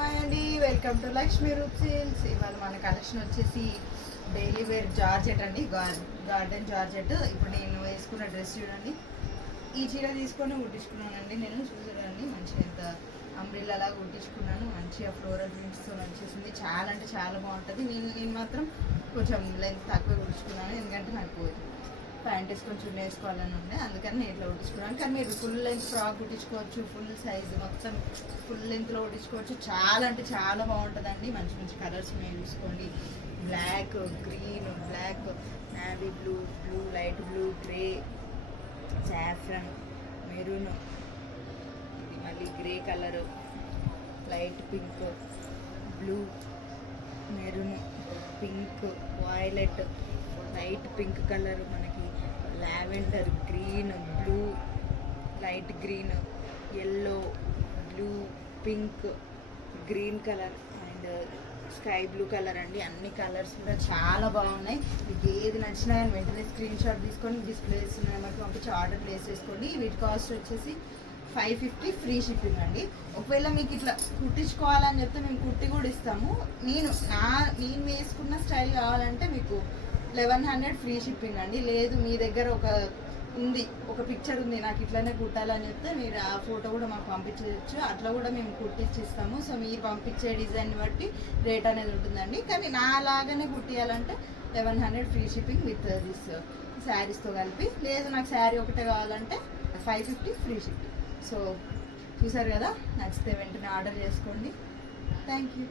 Hi అండి, welcome to Lakshmi రూప్సిల్స్. ఇవాళ మన కలెక్షన్ వచ్చేసి డైలీ వేర్ జార్జెట్ అండి, గార్డెన్ జార్జెట్. ఇప్పుడు నేను వేసుకున్న డ్రెస్ చూడండి, ఈ చీర తీసుకొని కుట్టించుకున్నానండి. నేను చూడండి మంచిగా ఎంత అంబ్రిల్లా లాగా కుట్టించుకున్నాను. మంచిగా ఫ్లోరల్ ప్రింట్స్తో వచ్చేసింది. చాలా అంటే చాలా బాగుంటుంది. నేను మాత్రం కొంచెం లెంత్ తక్కువ కుట్టించుకున్నాను, ఎందుకంటే నాకు ప్యాంట్ వేసుకొని చున్నీ వేసుకోవాలని ఉండే, అందుకని నేను ఇట్లా కుట్టించుకున్నాను. కానీ మీరు ఫుల్ లెంత్ ఫ్రాక్ కుట్టించుకోవచ్చు, ఫుల్ సైజ్ మొత్తం ఫుల్ లెంత్లో కుట్టించుకోవచ్చు. చాలా అంటే చాలా బాగుంటుందండి. మంచి మంచి కలర్స్ మీరు చూసుకోండి. Black, green, black, navy blue, light blue, grey, saffron, maroon, ఇది మళ్ళీ grey colour, light pink, blue, maroon, pink, violet, light pink colour, మనకి lavender, green, blue, light green, yellow, blue, pink, green colour and sky blue colour అండి. అన్ని colours కూడా చాలా బాగున్నాయి. మీకు ఏది నచ్చినా కానీ వెంటనే స్క్రీన్ షాట్ తీసుకొని డిస్ప్లేస్ నెంబర్కి పంపించి ఆర్డర్ ప్లేస్ చేసుకోండి. వీటి కాస్ట్ వచ్చేసి 550 ఫ్రీ షిప్పింగ్ అండి. ఒకవేళ మీకు ఇట్లా కుట్టించుకోవాలని చెప్తే మేము కుట్టి కూడా ఇస్తాము. నేను వేసుకున్న స్టైల్ కావాలంటే మీకు 1100 ఫ్రీ షిప్పింగ్ అండి. లేదు మీ దగ్గర ఒక పిక్చర్ ఉంది నాకు ఇట్లానే కుట్టాలని చెప్తే మీరు ఆ ఫోటో కూడా మాకు పంపించవచ్చు, అట్లా కూడా మేము కుట్టించిస్తాము. సో మీరు పంపించే డిజైన్ బట్టి రేట్ అనేది ఉంటుందండి. కానీ నా లాగానే కుట్టియాలంటే 1100 ఫ్రీ షిప్పింగ్ విత్ దిస్ శారీస్తో కలిపి. లేదు నాకు శారీ ఒకటే కావాలంటే 550 ఫ్రీ షిప్పింగ్. సో చూసారు కదా, నచ్చితే వెంటనే ఆర్డర్ చేసుకోండి. Thank you.